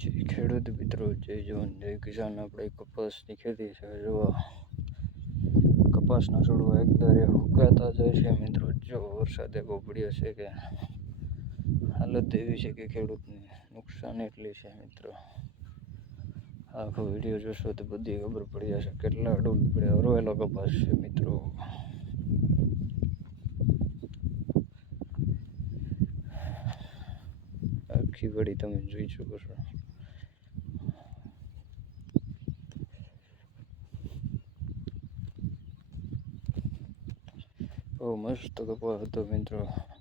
જય ખેડૂત મિત્રો જે જવાન જય કિસાન આપણે કપાસની ખેતી છે જોવા કપાસના છોડવા એકદરે હુકાતા જાય છે મિત્રો. જો વરસાદ એવો પડ્યો છે કે હાલત એવી છે કે ખેડૂતને નુકસાન એટલી છે મિત્રો. આખો વીડિયો જોશો તો બધી ખબર પડી જશે. કેટલા અડોલ પડે રોયેલો કપાસ છે મિત્રો. આખી વડી તમે જોઈ શકો છો. બહુ મસ્ત કપાસ હતો મિત્રો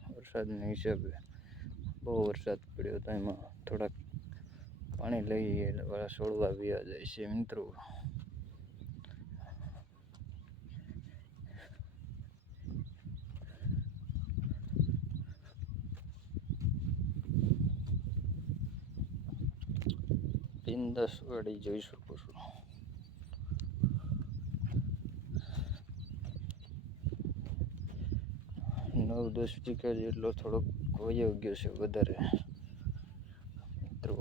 વરસાદના હિસાબે બહુ વરસાદ પડ્યો હતો એમાં થોડાક પાણી લઈ વાળા છોડવા વ્યા જાય છે મિત્રો બિંદાસ વાળી જોઈ શકો છો દસ વીઘા જેટલો થોડોક વયો ગયો છે વધારે. મિત્રો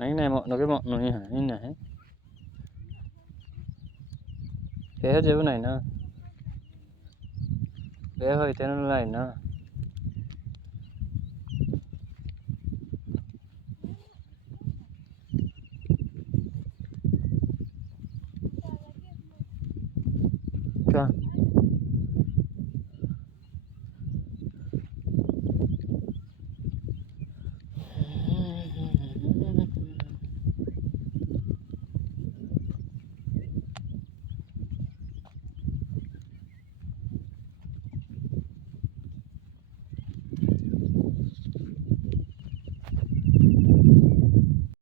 Đấy, này mọi, nó cái mọn nó như thế này. Thế hết bên này nữa. Bé hơi thế nó này nữa. Cho.